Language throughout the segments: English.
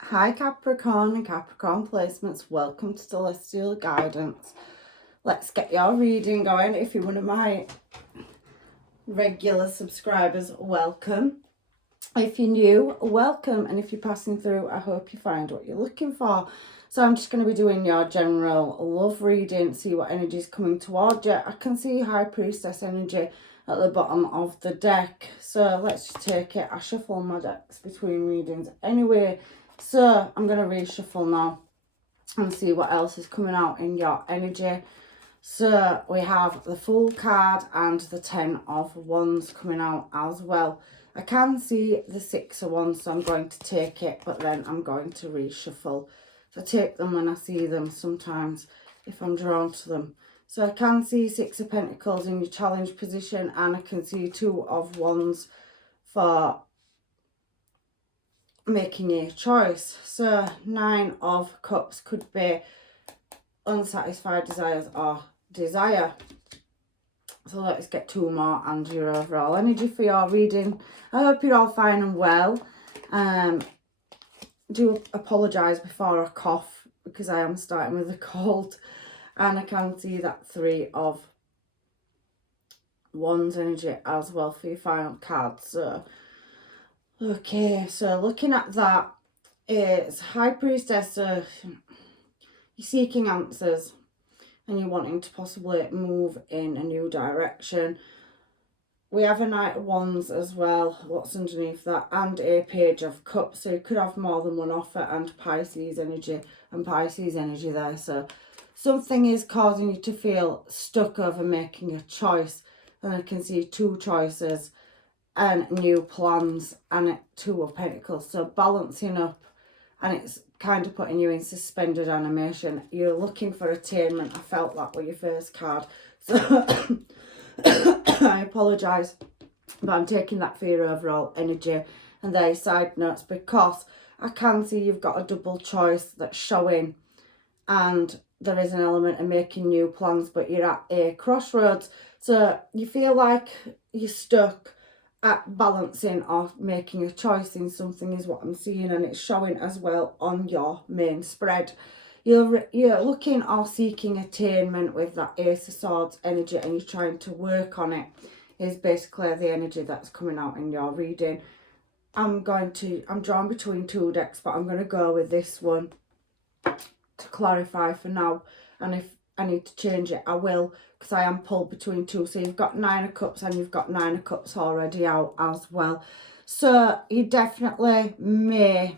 Hi Capricorn and Capricorn placements, welcome to Celestial Guidance. Let's get your reading going. If you're one of my regular subscribers, welcome. If you're new, welcome. And if you're passing through, I hope you find what you're looking for. So I'm just going to be doing your general love reading, see what energy is coming towards you. I can see High Priestess energy at the bottom of the deck. So let's just take it. I shuffle my decks between readings anyway. So I'm going to reshuffle now and see what else is coming out in your energy. So we have the Fool card and the 10 of Wands coming out as well. I can see the 6 of Wands, so I'm going to take it, but then I'm going to reshuffle. So I take them when I see them sometimes, if I'm drawn to them. So I can see 6 of Pentacles in your challenge position, and I can see 2 of Wands for making a choice. So 9 of Cups could be unsatisfied desires or desire. So let's get 2 more and your overall energy for your reading. I hope you're all fine and well. Do apologise before I cough because I am starting with a cold. And I can see that 3 of Wands energy as well for your final card. So okay, so looking at that, it's High Priestess. So you're seeking answers and you're wanting to possibly move in a new direction. We have a Knight of Wands as well, what's underneath that, and a Page of Cups. So you could have more than one offer, and Pisces energy there. So something is causing you to feel stuck over making a choice. And I can see 2 choices and new plans and 2 of Pentacles. So balancing up, and it's kind of putting you in suspended animation. You're looking for attainment. I felt that with your first card. So I apologise, but I'm taking that for your overall energy. And there are side notes, because I can see you've got a double choice that's showing, and there is an element of making new plans, but you're at a crossroads. So you feel like you're stuck at balancing or making a choice in something is what I'm seeing, and it's showing as well on your main spread. You're looking or seeking attainment with that Ace of Swords energy, and you're trying to work on it, is basically the energy that's coming out in your reading. I'm drawn between 2 decks, but I'm going to go with this one to clarify for now, and if I need to change it I will, because I am pulled between 2. So you've got 9 of Cups and you've got 9 of Cups already out as well. So you definitely may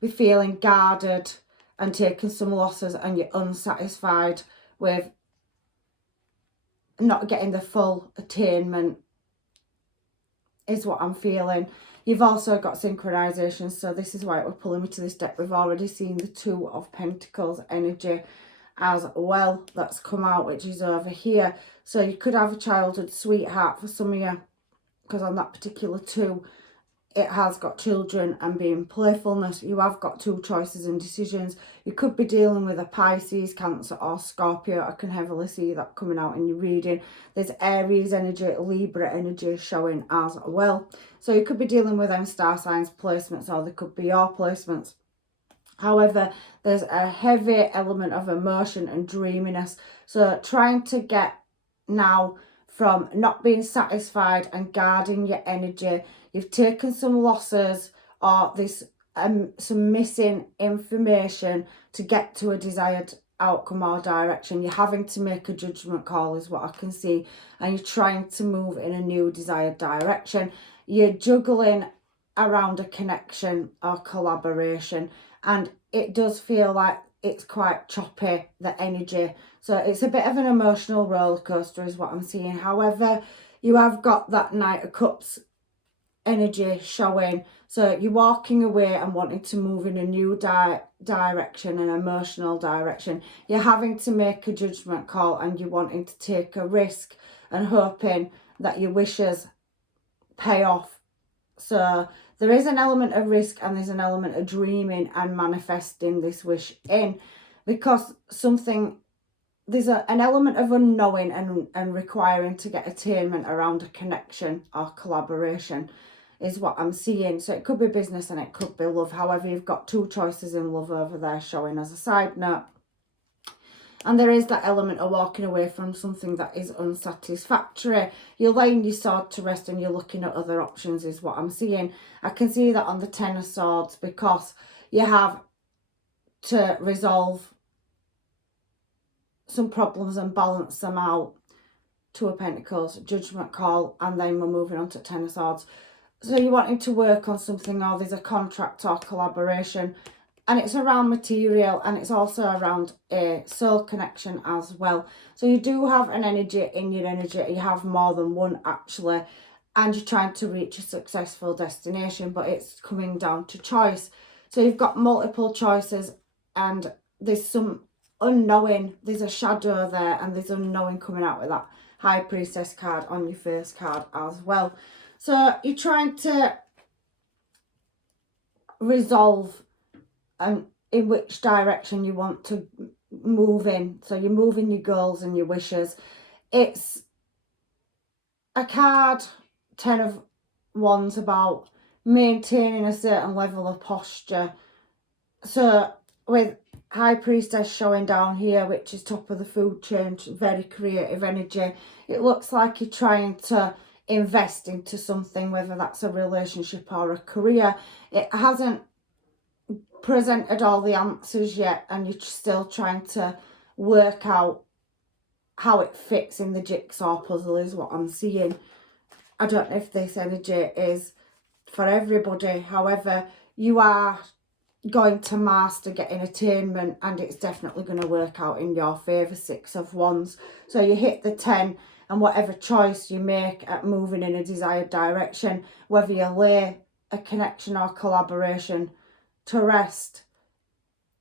be feeling guarded and taking some losses, and you're unsatisfied with not getting the full attainment is what I'm feeling. You've also got synchronization, so this is why we're pulling me to this deck. We've already seen the 2 of Pentacles energy as well that's come out, which is over here. So you could have a childhood sweetheart for some of you, because on that particular 2 it has got children and being playfulness. You have got 2 choices and decisions. You could be dealing with a Pisces, Cancer or Scorpio. I can heavily see that coming out in your reading. There's Aries energy, Libra energy showing as well. So you could be dealing with them star signs placements, or they could be your placements. However, there's a heavy element of emotion and dreaminess. So trying to get now from not being satisfied and guarding your energy. You've taken some losses, or this some missing information to get to a desired outcome or direction. You're having to make a judgment call is what I can see, and you're trying to move in a new desired direction. You're juggling around a connection or collaboration, and it does feel like it's quite choppy, the energy. So it's a bit of an emotional roller coaster is what I'm seeing. However, you have got that Knight of Cups energy showing. So you're walking away and wanting to move in a new direction, an emotional direction. You're having to make a judgment call, and you're wanting to take a risk and hoping that your wishes pay off. So there is an element of risk, and there's an element of dreaming and manifesting this wish in, because there's an element of unknowing and requiring to get attainment around a connection or collaboration. is what I'm seeing. So it could be business and it could be love. However, you've got two choices in love over there showing as a side note. And there is that element of walking away from something that is unsatisfactory. You're laying your sword to rest and you're looking at other options is what I'm seeing. I can see that on the Ten of Swords because you have to resolve some problems and balance them out. Two of Pentacles, judgment call, and then we're moving on to Ten of Swords. So you're wanting to work on something, or there's a contract or collaboration, and it's around material, and it's also around a soul connection as well. So you do have an energy in your energy. You have more than one actually, and you're trying to reach a successful destination, but it's coming down to choice. So you've got multiple choices, and there's some unknowing. There's a shadow there, and there's unknowing coming out with that High Priestess card on your first card as well. So you're trying to resolve in which direction you want to move in. So you're moving your goals and your wishes. It's a card, 10 of Wands, about maintaining a certain level of posture. So with High Priestess showing down here, which is top of the food chain, very creative energy, it looks like you're trying to invest into something, whether that's a relationship or a career. It hasn't presented all the answers yet, and you're still trying to work out how it fits in the jigsaw puzzle is what I'm seeing. I don't know if this energy is for everybody. However, you are going to master getting attainment, and it's definitely going to work out in your favour. 6 of Wands. So you hit the 10, and whatever choice you make at moving in a desired direction, whether you lay a connection or collaboration to rest,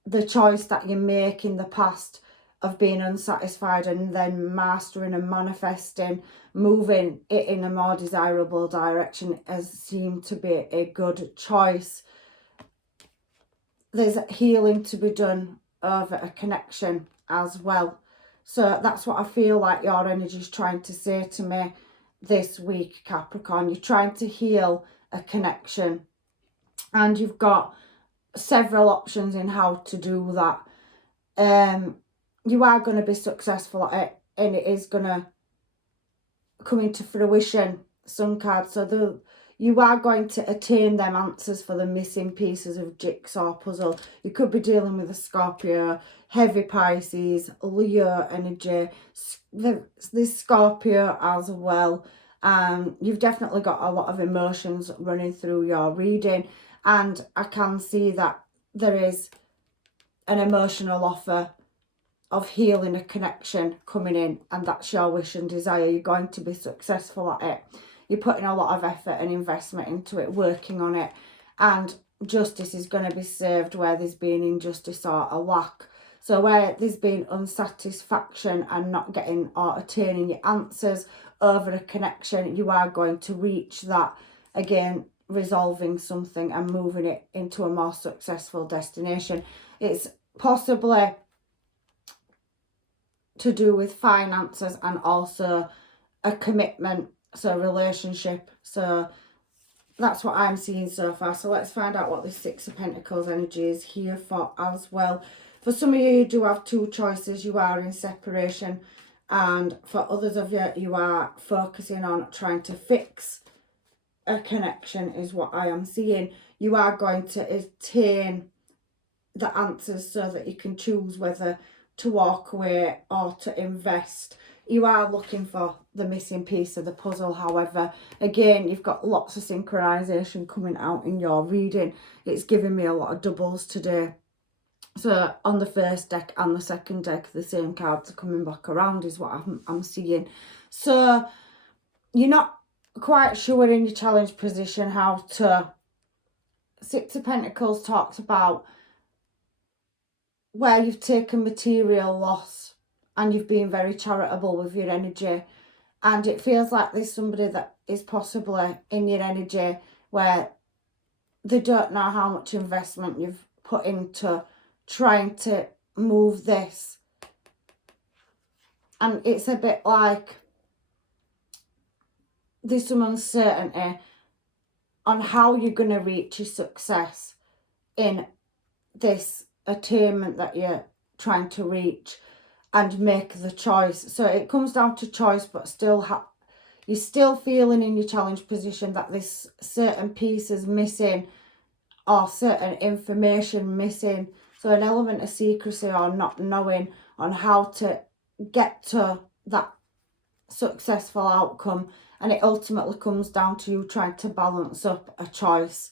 the choice that you make in the past of being unsatisfied and then mastering and manifesting, moving it in a more desirable direction, has seemed to be a good choice. There's healing to be done over a connection as well. So that's what I feel like your energy is trying to say to me this week, Capricorn. You're trying to heal a connection, and you've got several options in how to do that. You are going to be successful at it, and it is going to come into fruition, Sun card. So you are going to attain them answers for the missing pieces of jigsaw puzzle. You could be dealing with a Scorpio, heavy Pisces, Leo energy, this Scorpio as well. You've definitely got a lot of emotions running through your reading, and I can see that there is an emotional offer of healing a connection coming in, and that's your wish and desire. You're going to be successful at it. You're putting a lot of effort and investment into it, working on it, and justice is going to be served where there's been injustice or a lack. So where there's been unsatisfaction and not getting or attaining your answers over a connection, you are going to reach that, again, resolving something and moving it into a more successful destination. It's possibly to do with finances and also a commitment, so relationship. So that's what I'm seeing so far. So let's find out what this 6 of Pentacles energy is here for as well. For some of you do have two choices. You are in separation, and for others of you, you are focusing on trying to fix a connection is what I am seeing. You are going to attain the answers so that you can choose whether to walk away or to invest. You are looking for the missing piece of the puzzle. However, again, you've got lots of synchronization coming out in your reading. It's giving me a lot of doubles today. So on the first deck and the second deck, the same cards are coming back around is what I'm seeing. So you're not quite sure in your challenge position how to. 6 of Pentacles talks about where you've taken material loss and you've been very charitable with your energy, and it feels like there's somebody that is possibly in your energy where they don't know how much investment you've put into trying to move this, and it's a bit like there's some uncertainty on how you're going to reach your success in this attainment that you're trying to reach, and make the choice. So it comes down to choice, but still you're still feeling in your challenge position that this certain piece is missing or certain information missing. So an element of secrecy or not knowing on how to get to that successful outcome. And it ultimately comes down to you trying to balance up a choice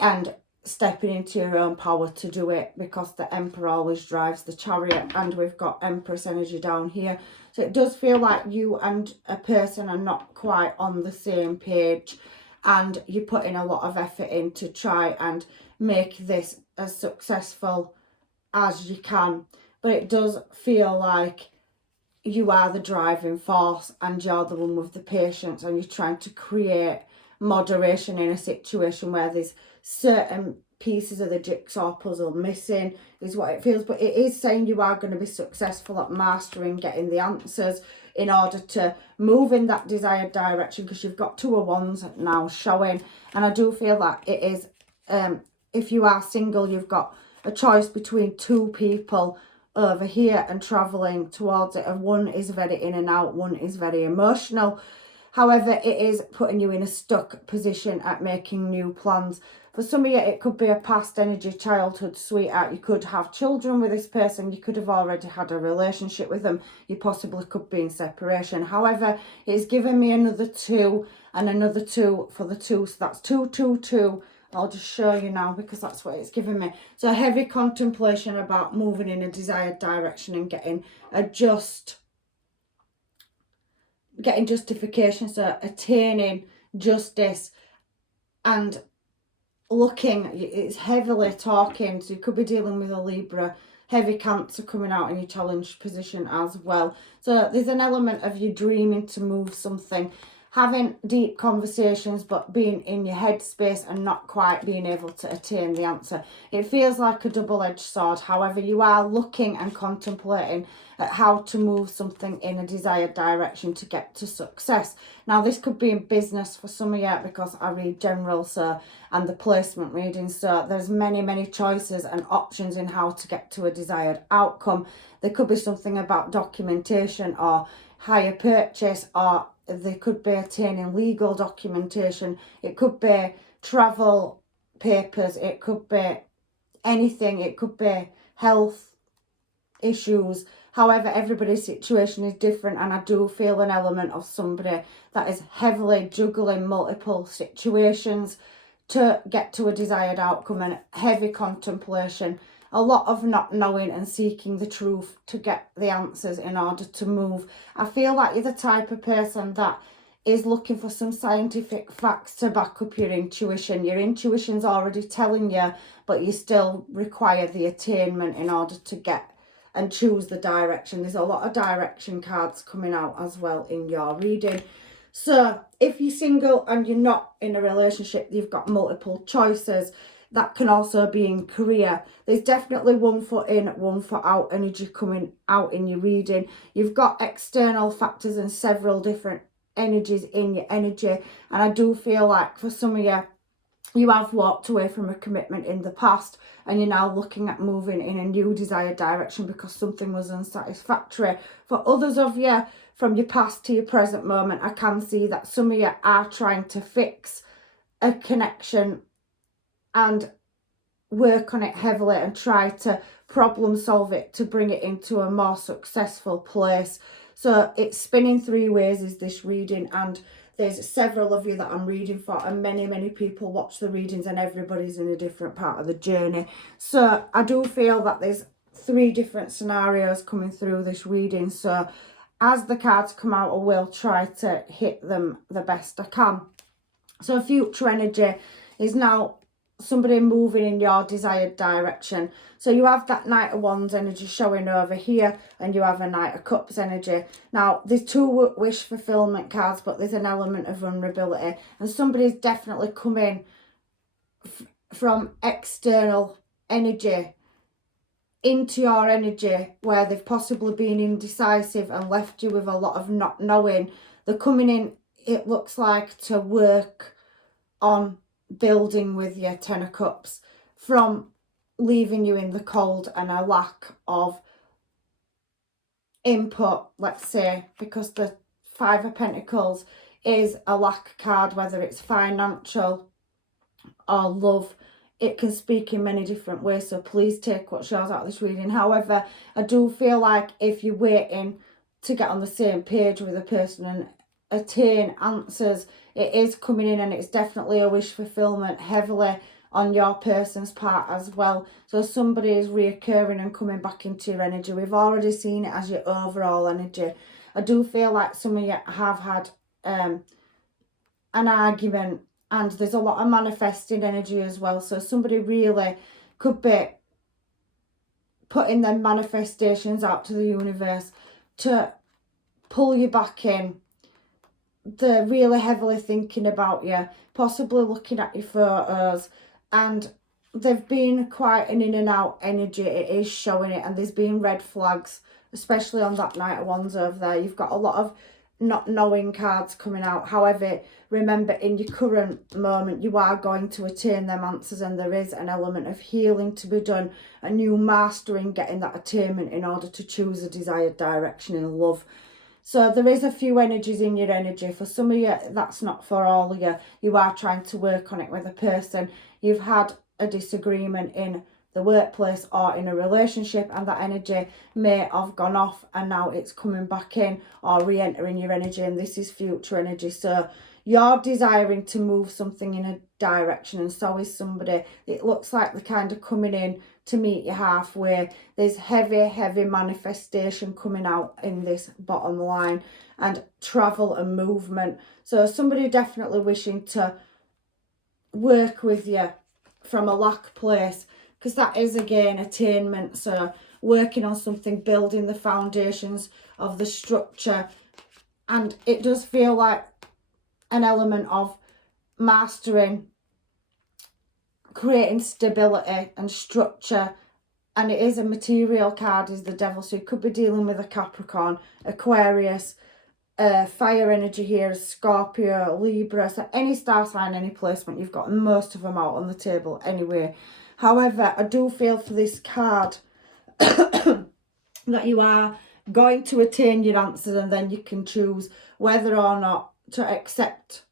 and stepping into your own power to do it, because the Emperor always drives the Chariot, and we've got Empress energy down here. So it does feel like you and a person are not quite on the same page, and you're putting a lot of effort in to try and make this as successful as you can. But it does feel like you are the driving force, and you're the one with the patience, and you're trying to create moderation in a situation where there's certain pieces of the jigsaw puzzle missing, is what it feels. But it is saying you are going to be successful at mastering getting the answers in order to move in that desired direction, because you've got 2 of Wands now showing. And I do feel like it is, if you are single, you've got a choice between 2 people over here and traveling towards it, and one is very in and out, one is very emotional. However, it is putting you in a stuck position at making new plans. For some of you, it could be a past energy, childhood sweetheart. You could have children with this person. You could have already had a relationship with them. You possibly could be in separation. However, it's given me another 2 and another 2 for the 2. So that's 2, 2, 2. I'll just show you now, because that's what it's given me. So heavy contemplation about moving in a desired direction and getting justification, so attaining justice, and looking, it's heavily talking, so you could be dealing with a Libra, heavy Cancer coming out in your challenge position as well. So there's an element of you dreaming to move something, having deep conversations, but being in your headspace and not quite being able to attain the answer. It feels like a double-edged sword. However, you are looking and contemplating at how to move something in a desired direction to get to success. Now, this could be in business for some of you, because I read general, so, and the placement reading. So there's many choices and options in how to get to a desired outcome. There could be something about documentation or hire purchase, or they could be attaining legal documentation. It could be travel papers. It could be anything. It could be health issues. However, everybody's situation is different, and I do feel an element of somebody that is heavily juggling multiple situations to get to a desired outcome, and heavy contemplation. A lot of not knowing and seeking the truth to get the answers in order to move. I feel like you're the type of person that is looking for some scientific facts to back up your intuition. Your intuition's already telling you, but you still require the attainment in order to get and choose the direction. There's a lot of direction cards coming out as well in your reading. So if you're single and you're not in a relationship, you've got multiple choices. That can also be in career. There's definitely 1 foot in, 1 foot out energy coming out in your reading. You've got external factors and several different energies in your energy. And I do feel like for some of you, you have walked away from a commitment in the past, and you're now looking at moving in a new desired direction because something was unsatisfactory. For others of you, from your past to your present moment, I can see that some of you are trying to fix a connection and work on it heavily and try to problem solve it to bring it into a more successful place. So it's spinning 3 ways is this reading, and there's several of you that I'm reading for, and many people watch the readings, and everybody's in a different part of the journey. So I do feel that there's 3 different scenarios coming through this reading. So as the cards come out, I will try to hit them the best I can. So future energy is now somebody moving in your desired direction. So you have that Knight of Wands energy showing over here, and you have a Knight of Cups energy. Now, there's 2 wish fulfillment cards, but there's an element of vulnerability, and somebody's definitely coming from external energy into your energy where they've possibly been indecisive and left you with a lot of not knowing. They're coming in, it looks like, to work on building with your Ten of Cups, from leaving you in the cold and a lack of input, let's say, because the Five of Pentacles is a lack card, whether it's financial or love. It can speak in many different ways, so please take what shows out of this reading. However, I do feel like if you're waiting to get on the same page with a person and attain answers, it is coming in, and it's definitely a wish fulfillment heavily on your person's part as well. So somebody is reoccurring and coming back into your energy. We've already seen it as your overall energy. I do feel like some of you have had an argument, and there's a lot of manifesting energy as well. So somebody really could be putting their manifestations out to the universe to pull you back in. They're really heavily thinking about you, possibly looking at your photos, and they've been quite an in and out energy. It is showing it, and there's been red flags, especially on that Knight of Wands over there. You've got a lot of not knowing cards coming out. However, remember, in your current moment, you are going to attain them answers, and there is an element of healing to be done, and you mastering getting that attainment in order to choose a desired direction in love. So there is a few energies in your energy. For some of you, that's not for all of you. You are trying to work on it with a person. You've had a disagreement in the workplace or in a relationship, and that energy may have gone off and now it's coming back in or re-entering your energy, and this is future energy. So you're desiring to move something in a direction, and so is somebody. It looks like they're kind of coming in to meet you halfway. There's heavy manifestation coming out in this bottom line, and travel and movement. So somebody definitely wishing to work with you from a lack place, because that is again attainment. So working on something, building the foundations of the structure, and it does feel like an element of mastering, creating stability and structure. And it is a material card, is the Devil, so you could be dealing with a Capricorn, Aquarius, fire energy here, Scorpio, Libra. So any star sign, any placement, you've got most of them out on the table anyway. However, I do feel for this card that you are going to attain your answers, and then you can choose whether or not to accept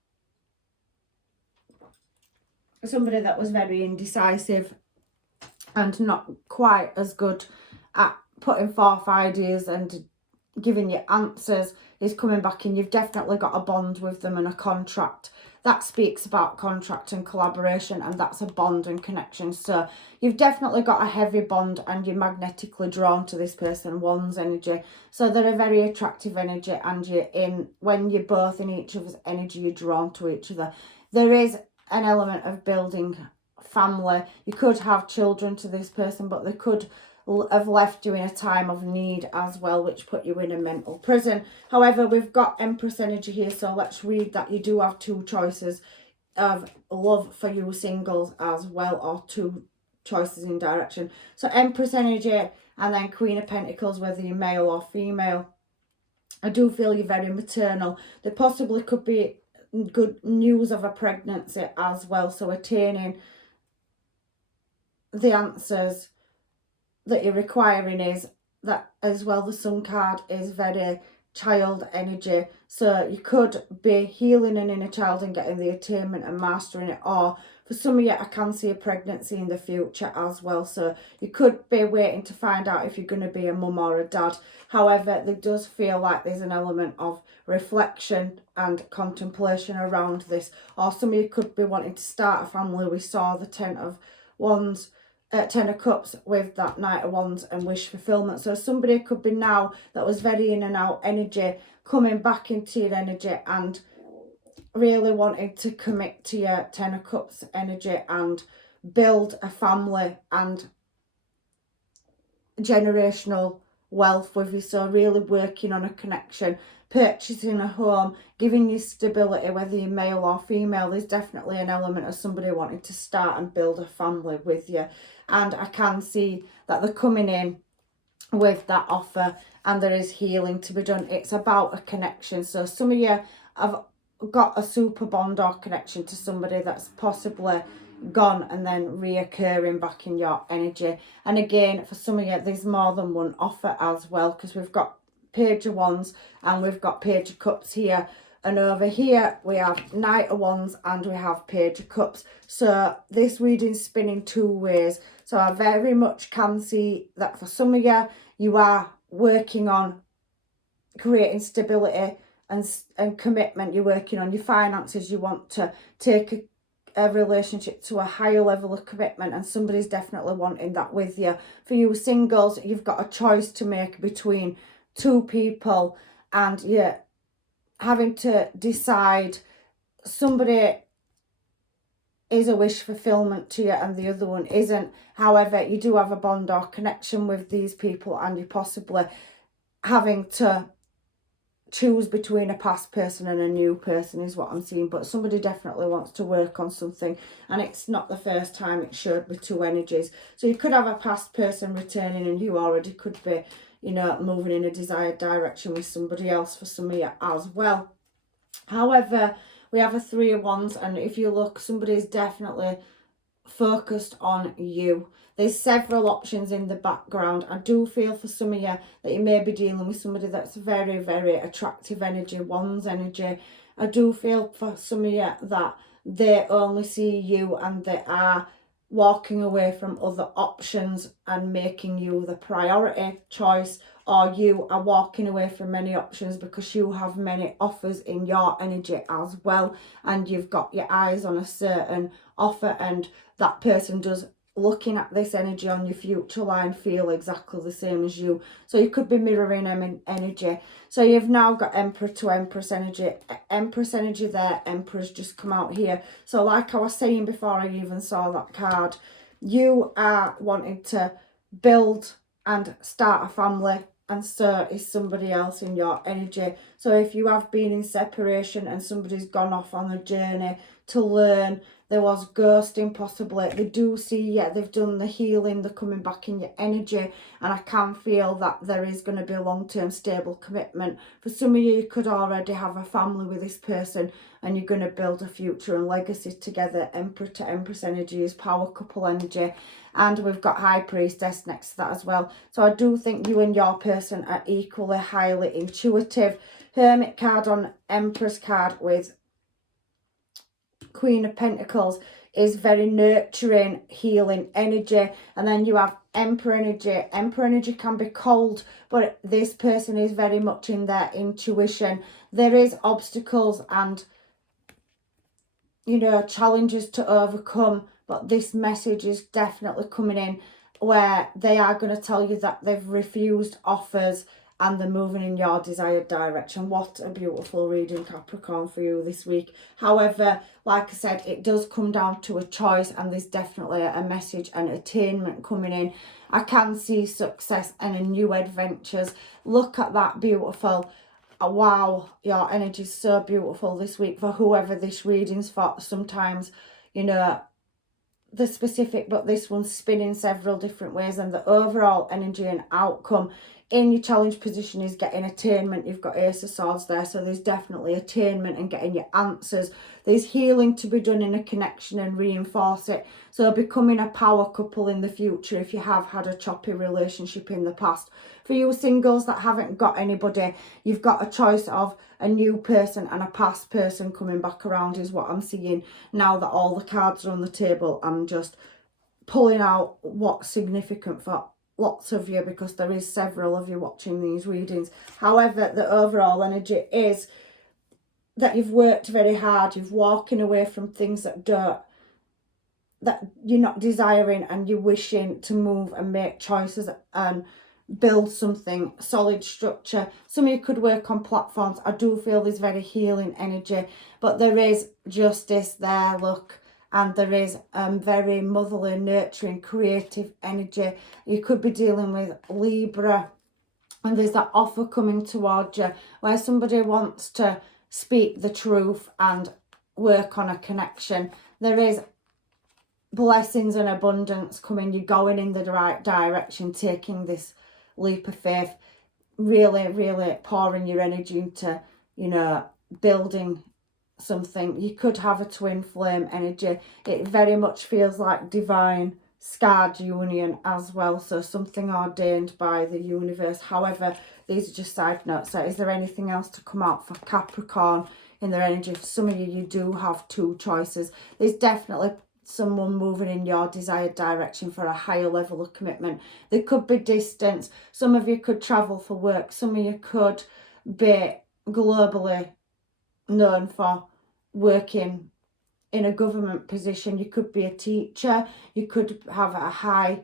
somebody that was very indecisive and not quite as good at putting forth ideas and giving you answers is coming back in. You've definitely got a bond with them and a contract. That speaks about contract and collaboration, and that's a bond and connection. So you've definitely got a heavy bond, and you're magnetically drawn to this person, Wands energy. So they're a very attractive energy, and when you're both in each other's energy, you're drawn to each other. There is an element of building family. You could have children to this person, but they could have left you in a time of need as well, which put you in a mental prison. However, we've got Empress energy here, so let's read that you do have two choices of love for you singles as well, or two choices in direction. So Empress energy and then Queen of Pentacles, whether you're male or female. I do feel you're very maternal. There possibly could be good news of a pregnancy as well, so attaining the answers that you're requiring is that as well. The Sun card is very child energy, so you could be healing an inner child and getting the attainment and mastering it, or for some of you I can see a pregnancy in the future as well, so you could be waiting to find out if you're going to be a mum or a dad. However, there does feel like there's an element of reflection and contemplation around this, or some of you could be wanting to start a family. We saw the Ten of Cups with that Knight of Wands and wish fulfillment. So somebody could be now that was very in and out energy coming back into your energy and really wanting to commit to your Ten of Cups energy and build a family and generational wealth with you. So really working on a connection, purchasing a home, giving you stability, whether you're male or female. There's definitely an element of somebody wanting to start and build a family with you, and I can see that they're coming in with that offer, and there is healing to be done. It's about a connection. So some of you have got a super bond or connection to somebody that's possibly gone and then reoccurring back in your energy. And again, for some of you, there's more than one offer as well, because we've got Page of Wands and we've got Page of Cups here. And over here, we have Knight of Wands and we have Page of Cups. So this reading's spinning two ways. So I very much can see that for some of you, you are working on creating stability and commitment. You're working on your finances. You want to take a relationship to a higher level of commitment, and somebody's definitely wanting that with you. For you singles, you've got a choice to make between two people, and you're having to decide. Somebody is a wish fulfillment to you and the other one isn't. However, you do have a bond or connection with these people, and you're possibly having to choose between a past person and a new person is what I'm seeing. But somebody definitely wants to work on something, and it's not the first time it showed with two energies. So you could have a past person returning, and you already could be, you know, moving in a desired direction with somebody else for some of you as well. However, we have a Three of Wands, and if you look, somebody's definitely focused on you. There's several options in the background. I do feel for some of you that you may be dealing with somebody that's very, very attractive energy, Wands energy. I do feel for some of you that they only see you and they are walking away from other options and making you the priority choice, or you are walking away from many options because you have many offers in your energy as well, and you've got your eyes on a certain offer, and that person does, looking at this energy on your future line, feel exactly the same as you. So you could be mirroring them in energy. So you've now got Emperor to Empress energy. Empress energy there, Emperor's just come out here. So like I was saying before I even saw that card, you are wanting to build and start a family, and so is somebody else in your energy. So if you have been in separation and somebody's gone off on a journey to learn, there was ghosting possibly, they do see, yeah, they've done the healing, they're coming back in your energy, and I can feel that there is going to be a long-term stable commitment. For some of you, you could already have a family with this person, and you're going to build a future and legacy together. Emperor to Empress energy is power couple energy, and we've got High Priestess next to that as well. So I do think you and your person are equally highly intuitive. Hermit card on Empress card with Queen of Pentacles is very nurturing, healing energy. And then you have Emperor energy. Emperor energy can be cold, but this person is very much in their intuition. There is obstacles and, you know, challenges to overcome, but this message is definitely coming in where they are going to tell you that they've refused offers and they're moving in your desired direction. What a beautiful reading, Capricorn, for you this week. However, like I said, it does come down to a choice, and there's definitely a message and attainment coming in. I can see success and a new adventures. Look at that, beautiful. Wow, your energy is so beautiful this week for whoever this reading's for. Sometimes, you know, the specific, but this one's spinning several different ways, and the overall energy and outcome in your challenge position is getting attainment. You've got Ace of Swords there, so there's definitely attainment and getting your answers. There's healing to be done in a connection and reinforce it. So becoming a power couple in the future if you have had a choppy relationship in the past. For you singles that haven't got anybody, you've got a choice of a new person and a past person coming back around is what I'm seeing. Now that all the cards are on the table, I'm just pulling out what's significant for lots of you, because there is several of you watching these readings. However, the overall energy is that you've worked very hard, you're walking away from things that you're not desiring, and you're wishing to move and make choices and build something solid structure. Some of you could work on platforms. I do feel there's very healing energy, but there is justice there, look. And there is very motherly, nurturing, creative energy. You could be dealing with Libra, and there's that offer coming towards you where somebody wants to speak the truth and work on a connection. There is blessings and abundance coming. You're going in the right direction, taking this leap of faith, really, really pouring your energy into, you know, building something. You could have a twin flame energy. It very much feels like divine scarred union as well, so something ordained by the universe. However, these are just side notes. So is there anything else to come out for Capricorn in their energy? For some of you, you do have two choices. There's definitely someone moving in your desired direction for a higher level of commitment. There could be distance. Some of you could travel for work. Some of you could be globally known for working in a government position. You could be a teacher. You could have a high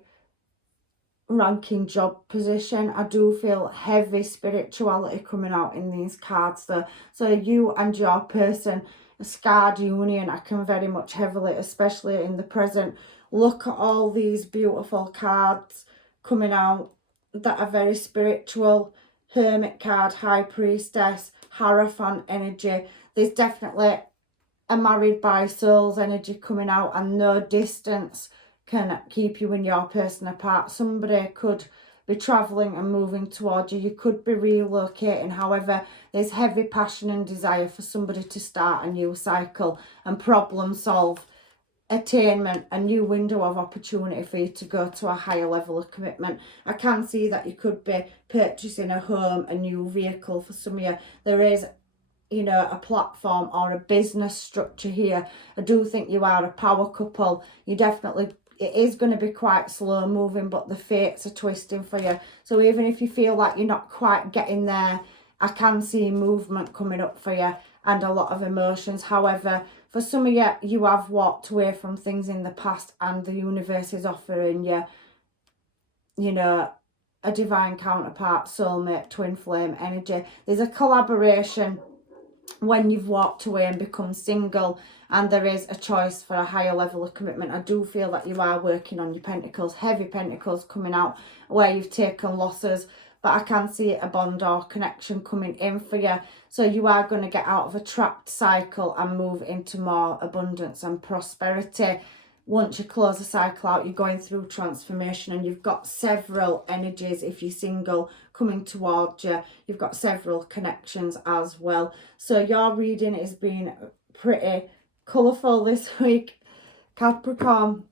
ranking job position. I do feel heavy spirituality coming out in these cards though. So you and your person, a scarred union, I can very much heavily, especially in the present, look at all these beautiful cards coming out that are very spiritual. Hermit card, High Priestess, Hierophant energy. There's definitely a married by souls energy coming out, and no distance can keep you and your person apart. Somebody could be travelling and moving towards you. You could be relocating. However, there's heavy passion and desire for somebody to start a new cycle and problem solve, attainment, a new window of opportunity for you to go to a higher level of commitment. I can see that you could be purchasing a home, a new vehicle for some of you. There is, you know, a platform or a business structure here. I do think you are a power couple. You definitely, it is going to be quite slow moving, but the fates are twisting for you. So even if you feel like you're not quite getting there, I can see movement coming up for you and a lot of emotions. However, for some of you, you have walked away from things in the past, and the universe is offering you, you know, a divine counterpart, soulmate, twin flame energy. There's a collaboration when you've walked away and become single, and there is a choice for a higher level of commitment. I do feel that you are working on your pentacles, heavy pentacles coming out where you've taken losses, but I can see a bond or connection coming in for you. So you are going to get out of a trapped cycle and move into more abundance and prosperity. Once you close the cycle out, you're going through transformation, and you've got several energies, if you're single, coming towards you. You've got several connections as well. So your reading has been pretty colourful this week, Capricorn.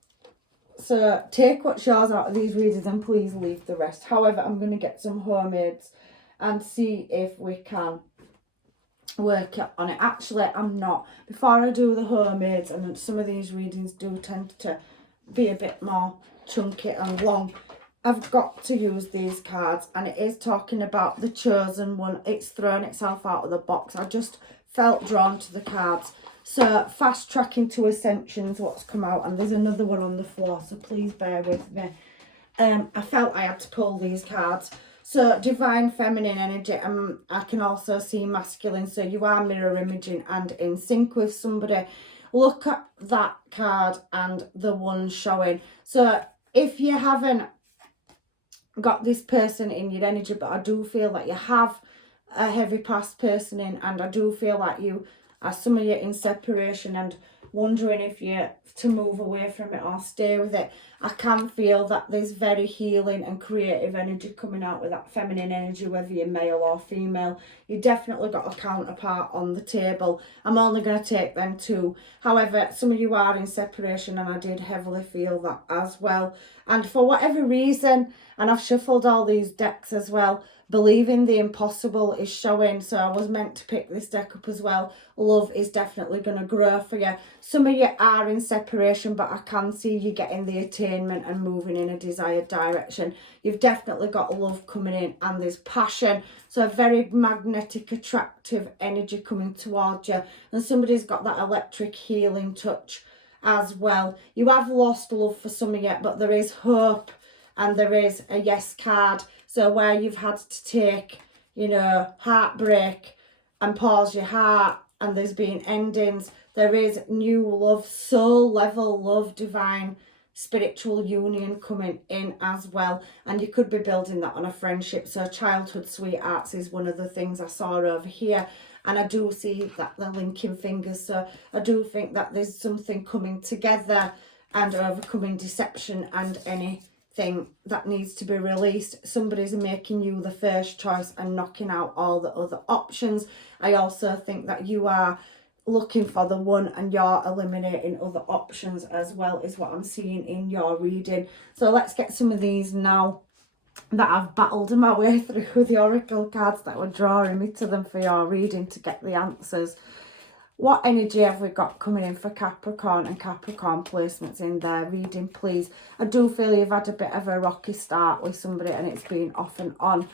So take what's yours out of these readings and please leave the rest. However, I'm going to get some homemades and see if we can work on it. Actually, I'm not. Before I do the homemades, and some of these readings do tend to be a bit more chunky and long, I've got to use these cards, and it is talking about the chosen one. It's thrown itself out of the box. I just felt drawn to the cards. So fast tracking to Ascensions, what's come out, and there's another one on the floor, so please bear with me. I felt I had to pull these cards. So divine feminine energy, I can also see masculine, so you are mirror imaging and in sync with somebody. Look at that card and the one showing. So if you haven't got this person in your energy, but I do feel that you have a heavy past person in, and I do feel like you are, some of you, in separation and wondering if you're to move away from it or stay with it. I can feel that there's very healing and creative energy coming out with that feminine energy, whether you're male or female. You definitely got a counterpart on the table. I'm only going to take them two. However, some of you are in separation, and I did heavily feel that as well. And for whatever reason, and I've shuffled all these decks as well, believing the impossible is showing. So I was meant to pick this deck up as well. Love is definitely going to grow for you. Some of you are in separation, but I can see you getting the attainment and moving in a desired direction. You've definitely got love coming in, and there's passion. So a very magnetic, attractive energy coming towards you. And somebody's got that electric healing touch as well. You have lost love for some of you, but there is hope, and there is a yes card. So where you've had to take, you know, heartbreak and pause your heart, and there's been endings, there is new love, soul level love, divine spiritual union coming in as well. And you could be building that on a friendship. So childhood sweethearts is one of the things I saw over here. And I do see that they're linking fingers. So I do think that there's something coming together and overcoming deception and anything that needs to be released. Somebody's making you the first choice and knocking out all the other options. I also think that you are looking for the one and you're eliminating other options as well, is what I'm seeing in your reading. So let's get some of these now that I've battled my way through the oracle cards that were drawing me to them for your reading to get the answers. What energy have we got coming in for Capricorn and Capricorn placements in their reading, please? I do feel you've had a bit of a rocky start with somebody and it's been off and on.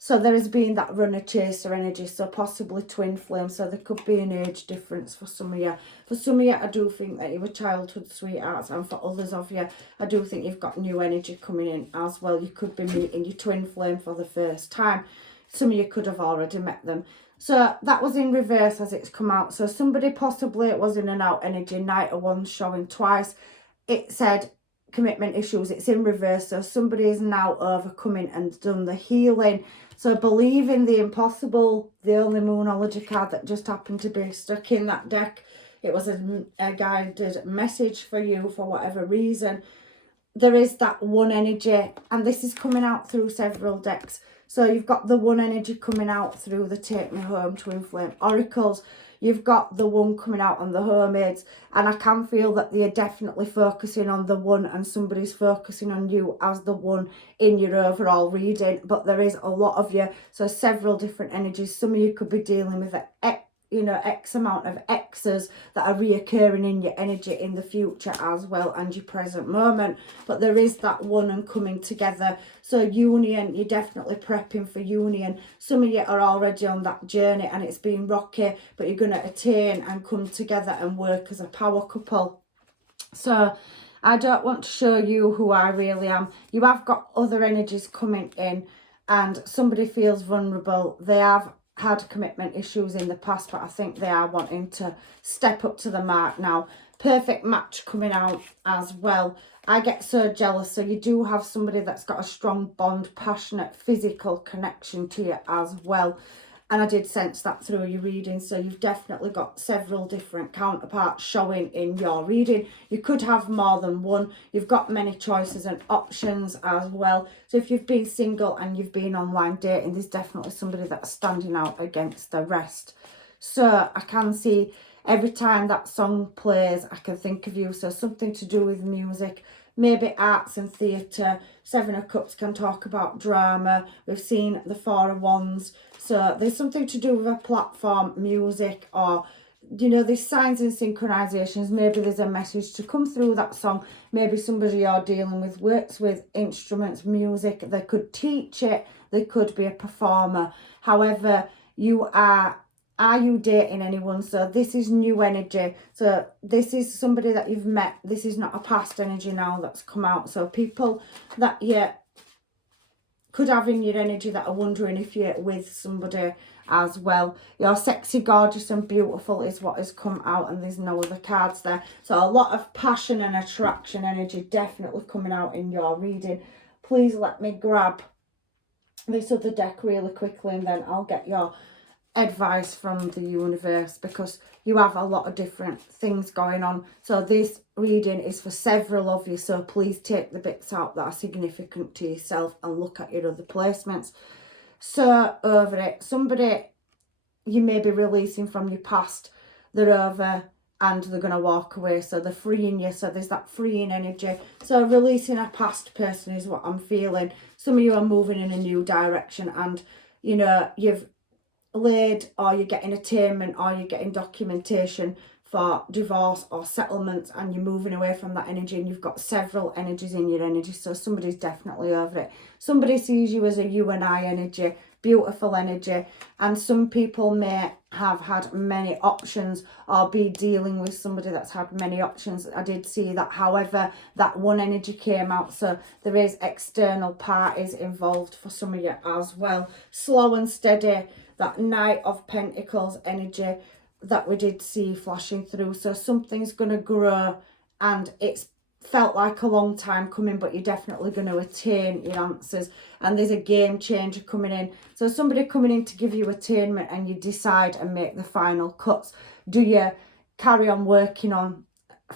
So there has been that runner chaser energy, so possibly twin flame. So there could be an age difference for some of you. For some of you, I do think that you were childhood sweethearts, and for others of you, I do think you've got new energy coming in as well. You could be meeting your twin flame for the first time. Some of you could have already met them. So that was in reverse as it's come out. So somebody possibly, it was in and out energy, Knight of Wands showing twice. It said commitment issues, it's in reverse. So somebody is now overcoming and done the healing. So believe in the impossible, the only Moonology card that just happened to be stuck in that deck. It was a guided message for you for whatever reason. There is that one energy, and this is coming out through several decks. So you've got the one energy coming out through the Take Me Home Twin Flame Oracles. You've got the one coming out on the Hermaids, and I can feel that they are definitely focusing on the one and somebody's focusing on you as the one in your overall reading. But there is a lot of you, so several different energies. Some of you could be dealing with X amount of X's that are reoccurring in your energy in the future as well, and your present moment. But there is that one and coming together. So union, you're definitely prepping for union. Some of you are already on that journey and it's been rocky, but you're going to attain and come together and work as a power couple. So I don't want to show you who I really am. You have got other energies coming in, and somebody feels vulnerable. They have had commitment issues in the past, but I think they are wanting to step up to the mark now. Perfect match coming out as well. I get so jealous. So you do have somebody that's got a strong bond, passionate, physical connection to you as well. And I did sense that through your reading. So you've definitely got several different counterparts showing in your reading. You could have more than one. You've got many choices and options as well. So if you've been single and you've been online dating, there's definitely somebody that's standing out against the rest. So I can see every time that song plays, I can think of you. So something to do with music, maybe arts and theatre. Seven of Cups can talk about drama. We've seen the Four of Wands. So there's something to do with a platform, music, or, you know, there's signs and synchronizations. Maybe there's a message to come through that song. Maybe somebody you're dealing with works with instruments, music. They could teach it. They could be a performer. However, are you dating anyone? So this is new energy. So this is somebody that you've met. This is not a past energy now that's come out. So people that you could have in your energy that are wondering if you're with somebody as well. You're sexy, gorgeous and beautiful is what has come out, and there's no other cards there. So a lot of passion and attraction energy definitely coming out in your reading. Please let me grab this other deck really quickly and then I'll get your advice from the universe, because you have a lot of different things going on. So this reading is for several of you, so please take the bits out that are significant to yourself and look at your other placements. So over it, somebody you may be releasing from your past, they're over and they're going to walk away, so they're freeing you. So there's that freeing energy. So releasing a past person is what I'm feeling. Some of you are moving in a new direction, and you know, you've laid, or you're getting attainment, or you're getting documentation for divorce or settlements, and you're moving away from that energy, and you've got several energies in your energy. So somebody's definitely over it. Somebody sees you as a you and I energy, beautiful energy, and some people may have had many options or be dealing with somebody that's had many options. I did see that. However, that one energy came out, so there is external parties involved for some of you as well. Slow and steady, that Knight of Pentacles energy that we did see flashing through. So something's going to grow, and it's felt like a long time coming, but you're definitely going to attain your answers, and there's a game changer coming in. So somebody coming in to give you attainment, and you decide and make the final cuts. Do you carry on working on,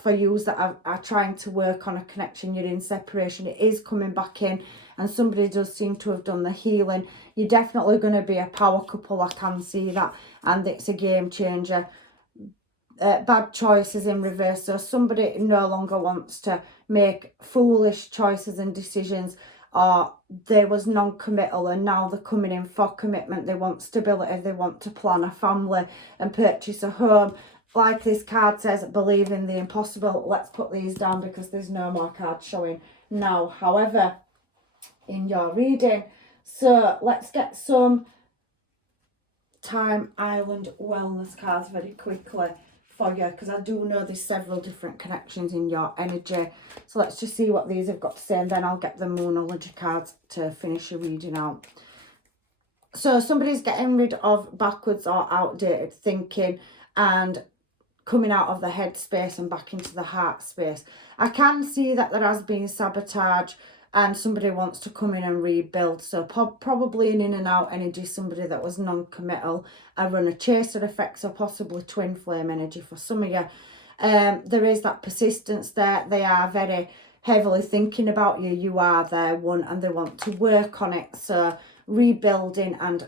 for yous that are trying to work on a connection, you're in separation, it is coming back in, and somebody does seem to have done the healing. You're definitely going to be a power couple, I can see that, and it's a game changer. bad choices in reverse. So somebody no longer wants to make foolish choices and decisions, or they was non-committal and now they're coming in for commitment. They want stability, they want to plan a family and purchase a home. Like this card says, believe in the impossible. Let's put these down because there's no more cards showing now, however, in your reading. So let's get some Time Island Wellness cards very quickly for you, because I do know there's several different connections in your energy. So let's just see what these have got to say, and then I'll get the Moonology cards to finish your reading out. So somebody's getting rid of backwards or outdated thinking and coming out of the head space and back into the heart space. I can see that there has been sabotage and somebody wants to come in and rebuild. So probably an in and out energy, somebody that was non-committal, a runner chaser effects, or possibly twin flame energy for some of you. There is that persistence there. They are very heavily thinking about you. You are their one and they want to work on it. So rebuilding and,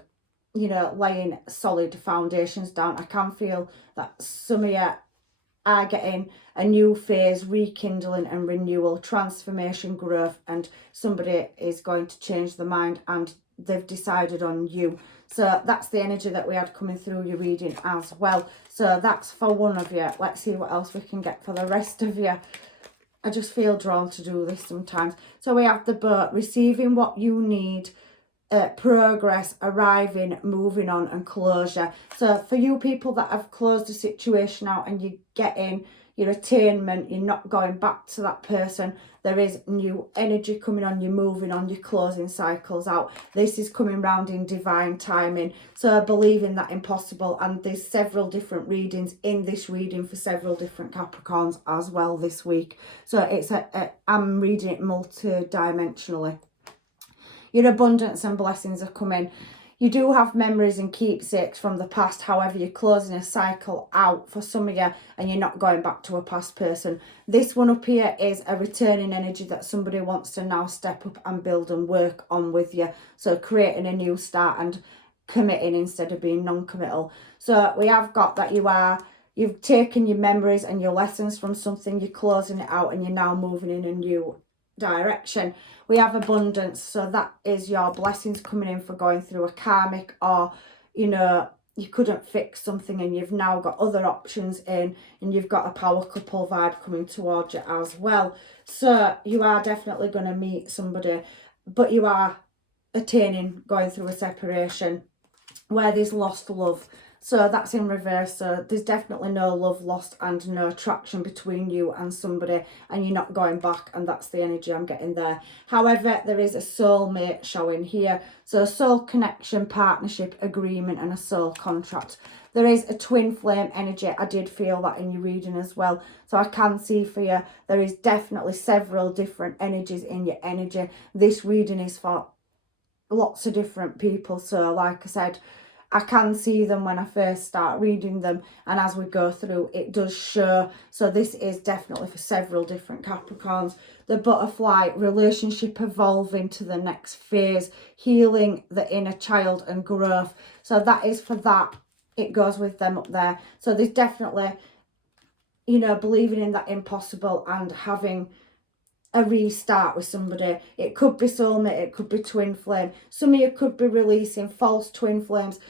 you know, laying solid foundations down. I can feel that some of you are getting a new phase, rekindling and renewal, transformation, growth, and somebody is going to change their mind and they've decided on you. So that's the energy that we had coming through your reading as well. So that's for one of you. Let's see what else we can get for the rest of you. I just feel drawn to do this sometimes. So we have the boat, receiving what you need, progress, arriving, moving on, and closure. So for you people that have closed a situation out and you're getting your attainment, you're not going back to that person, there is new energy coming on, you're moving on, you're closing cycles out. This is coming round in divine timing. So believing that impossible, and there's several different readings in this reading for several different Capricorns as well this week. So it's I'm reading it multi-dimensionally. Your abundance and blessings are coming. You do have memories and keepsakes from the past. However, you're closing a cycle out for some of you and you're not going back to a past person. This one up here is a returning energy that somebody wants to now step up and build and work on with you. So creating a new start and committing instead of being non-committal. So we have got that you've taken your memories and your lessons from something, you're closing it out and you're now moving in a new direction. We have abundance, so that is your blessings coming in for going through a karmic, or you know, you couldn't fix something and you've now got other options in, and you've got a power couple vibe coming towards you as well. So you are definitely going to meet somebody, but you are attaining going through a separation where there's lost love. So that's in reverse. So there's definitely no love lost and no attraction between you and somebody, and you're not going back, and that's the energy I'm getting there. However, there is a soulmate showing here. So soul connection, partnership, agreement, and a soul contract. There is a twin flame energy. I did feel that in your reading as well. So I can see for you, there is definitely several different energies in your energy. This reading is for lots of different people. So like I said, I can see them when I first start reading them, and as we go through it does show. So this is definitely for several different Capricorns. The butterfly, relationship evolving to the next phase, healing the inner child and growth. So that is for that. It goes with them up there. So there's definitely, you know, believing in that impossible and having a restart with somebody. It could be soulmate, it could be twin flame. Some of you could be releasing false twin flames.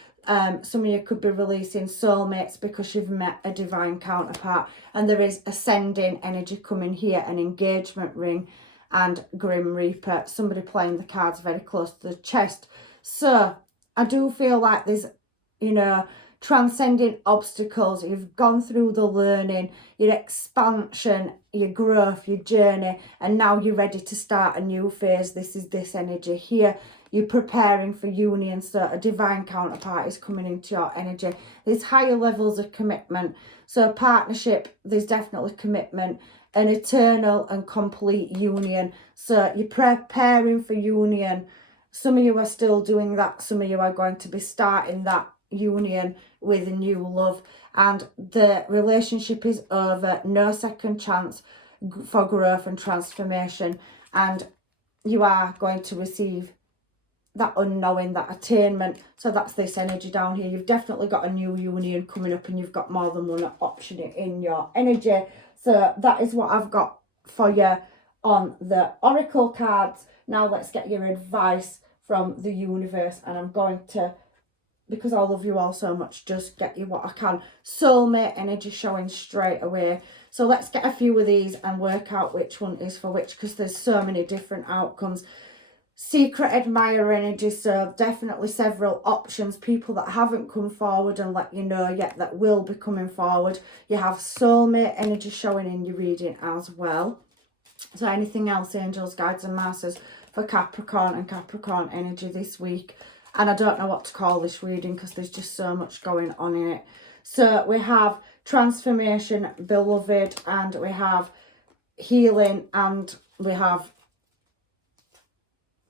Some of you could be releasing soulmates because you've met a divine counterpart, and there is ascending energy coming here, an engagement ring and Grim Reaper, somebody playing the cards very close to the chest. So I do feel like there's, you know, transcending obstacles. You've gone through the learning, your expansion, your growth, your journey, and now you're ready to start a new phase. This is this energy here. You're preparing for union, so a divine counterpart is coming into your energy. There's higher levels of commitment. So partnership, there's definitely commitment, an eternal and complete union. So you're preparing for union. Some of you are still doing that. Some of you are going to be starting that union with a new love, and the relationship is over. No second chance for growth and transformation, and you are going to receive that unknowing, that attainment. So that's this energy down here. You've definitely got a new union coming up, and you've got more than one option in your energy. So that is what I've got for you on the oracle cards. Now let's get your advice from the universe, and I'm going to, because I love you all so much, just get you what I can. Soulmate energy showing straight away. So let's get a few of these and work out which one is for which, because there's so many different outcomes. Secret admirer energy, so definitely several options, people that haven't come forward and let you know yet that will be coming forward. You have soulmate energy showing in your reading as well. So anything else, angels, guides and masters for Capricorn and Capricorn energy this week? And I don't know what to call this reading because there's just so much going on in it. So we have transformation, beloved, and we have healing, and we have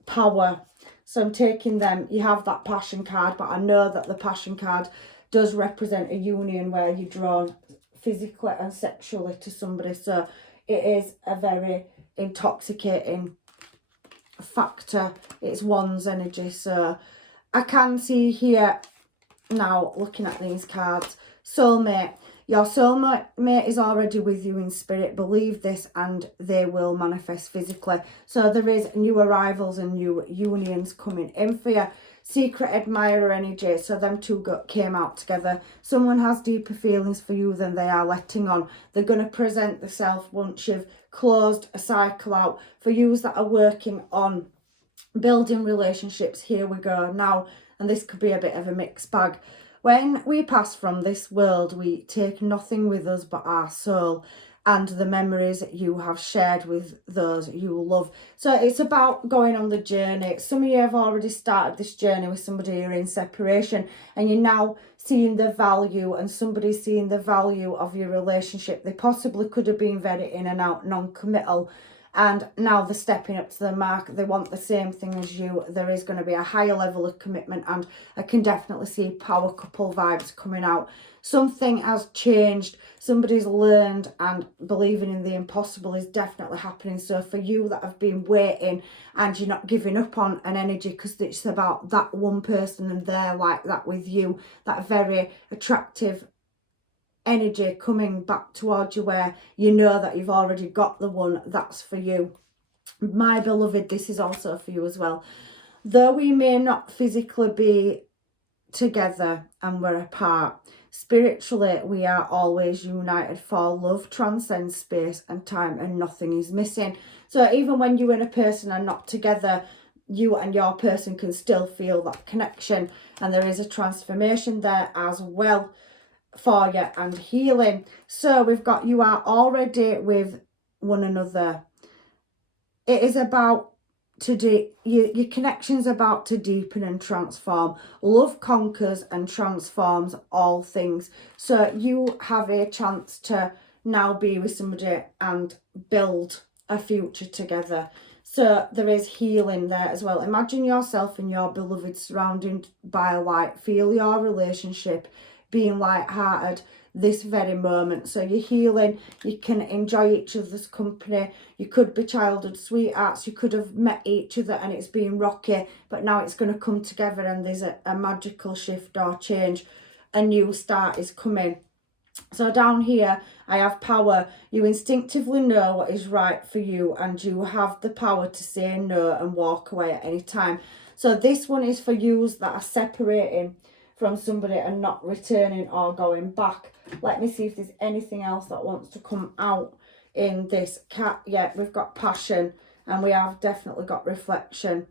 power. So I'm taking them. You have that passion card, but I know that the passion card does represent a union where you're drawn physically and sexually to somebody. So it is a very intoxicating factor. It's one's energy. So I can see here now, looking at these cards, soulmate. Your soulmate is already with you in spirit. Believe this and they will manifest physically. So there is new arrivals and new unions coming in for you. Secret admirer energy. So them two came out together. Someone has deeper feelings for you than they are letting on. They're going to present themselves once you've closed a cycle out. For you that are working on building relationships, here we go now. And this could be a bit of a mixed bag. When we pass from this world, we take nothing with us but our soul and the memories you have shared with those you love. So it's about going on the journey. Some of you have already started this journey with somebody you're in separation, and you're now seeing the value, and somebody's seeing the value of your relationship. They possibly could have been very in and out, non-committal, and now they're stepping up to the mark. They want the same thing as you. There is going to be a higher level of commitment, and I can definitely see power couple vibes coming out. Something has changed. Somebody's learned, and believing in the impossible is definitely happening. So for you that have been waiting and you're not giving up on an energy, because it's about that one person and they're like that with you, that very attractive energy coming back towards you, where you know that you've already got the one that's for you. My beloved, this is also for you as well. Though we may not physically be together and we're apart, spiritually we are always united, for love transcends space and time and nothing is missing. So even when you and a person are not together, you and your person can still feel that connection, and there is a transformation there as well for you, and healing. So we've got, you are already with one another. It is about your connection's about to deepen and transform. Love conquers and transforms all things. So you have a chance to now be with somebody and build a future together. So there is healing there as well. Imagine yourself and your beloved surrounded by light. Feel your relationship being light-hearted this very moment. So you're healing, you can enjoy each other's company. You could be childhood sweethearts, you could have met each other and it's been rocky, but now it's going to come together and there's a magical shift or change. A new start is coming. So down here I have power. You instinctively know what is right for you, and you have the power to say no and walk away at any time. So this one is for yous that are separating from somebody and not returning or going back. Let me see if there's anything else that wants to come out in this cat. Yeah, we've got passion and we have definitely got reflection.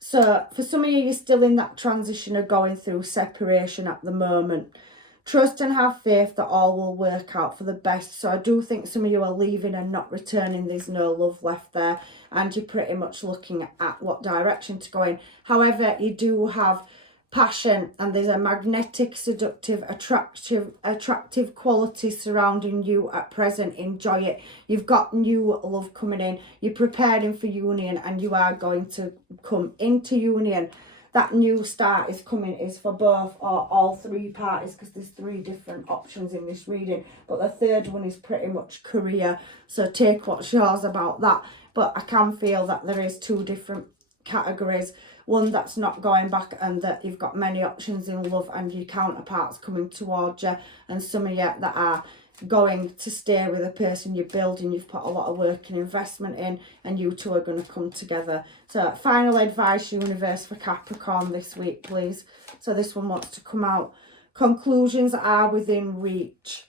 So for some of you, you're still in that transition of going through separation at the moment. Trust and have faith that all will work out for the best. So I do think some of you are leaving and not returning. There's no love left there, and you're pretty much looking at what direction to go in. However, you do have passion, and there's a magnetic, seductive, attractive quality surrounding you at present. Enjoy it. You've got new love coming in. You're preparing for union, and you are going to come into union. That new start is coming, is for both or all three parties, because there's three different options in this reading, but the third one is pretty much career, so take what's yours about that. But I can feel that there is two different categories. One that's not going back, and that you've got many options in love and your counterparts coming towards you, and some of you that are going to stay with a person you're building, you've put a lot of work and investment in, and you two are going to come together. So final advice, universe, for Capricorn this week, please. So this one wants to come out. Conclusions are within reach.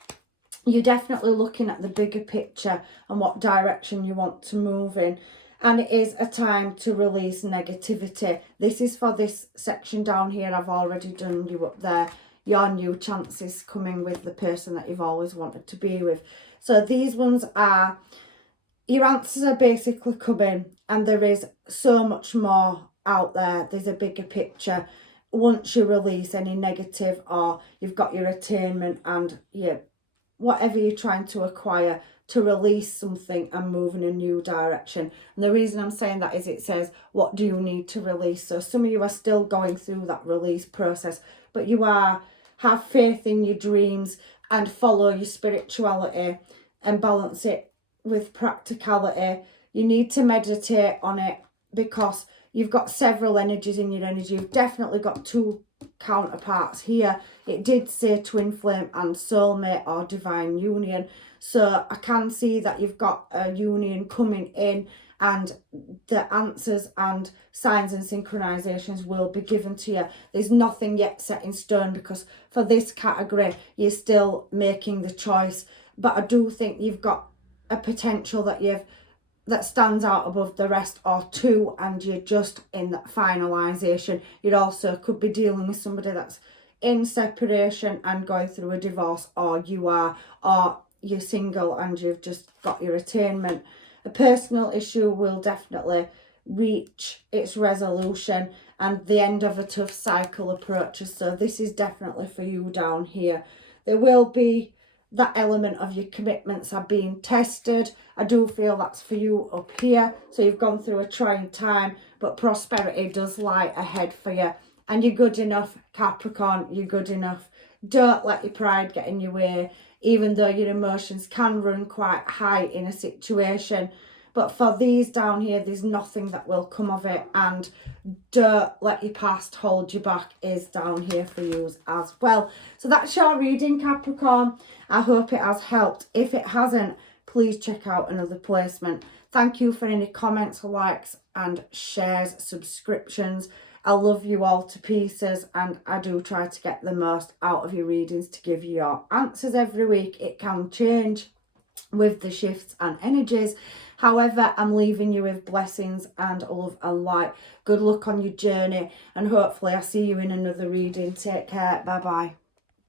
You're definitely looking at the bigger picture and what direction you want to move in. And it is a time to release negativity. This is for this section down here. I've already done you up there. Your new chances coming with the person that you've always wanted to be with. So these ones are, your answers are basically coming, and there is so much more out there. There's a bigger picture. Once you release any negative, or you've got your attainment and whatever you're trying to acquire, to release something and move in a new direction. And the reason I'm saying that is it says, what do you need to release? So some of you are still going through that release process, but you have faith in your dreams and follow your spirituality and balance it with practicality. You need to meditate on it, because you've got several energies in your energy. You've definitely got two counterparts here. It did say twin flame and soulmate or divine union. So I can see that you've got a union coming in, and the answers and signs and synchronizations will be given to you. There's nothing yet set in stone, because for this category, you're still making the choice. But I do think you've got a potential that stands out above the rest, or two, and you're just in that finalization. You also could be dealing with somebody that's in separation and going through a divorce, or you're single and you've just got your attainment. A personal issue will definitely reach its resolution, and the end of a tough cycle approaches. So this is definitely for you down here. There will be that element of your commitments are being tested. I do feel that's for you up here. So you've gone through a trying time, but prosperity does lie ahead for you. And you're good enough, Capricorn, you're good enough. Don't let your pride get in your way, even though your emotions can run quite high in a situation. But for these down here, there's nothing that will come of it. And don't let your past hold you back is down here for you as well. So that's your reading, Capricorn. I hope it has helped. If it hasn't, please check out another placement. Thank you for any comments, likes and shares, subscriptions. I love you all to pieces, and I do try to get the most out of your readings to give you your answers every week. It can change with the shifts and energies. However, I'm leaving you with blessings and love and light. Good luck on your journey, and hopefully I see you in another reading. Take care. Bye bye.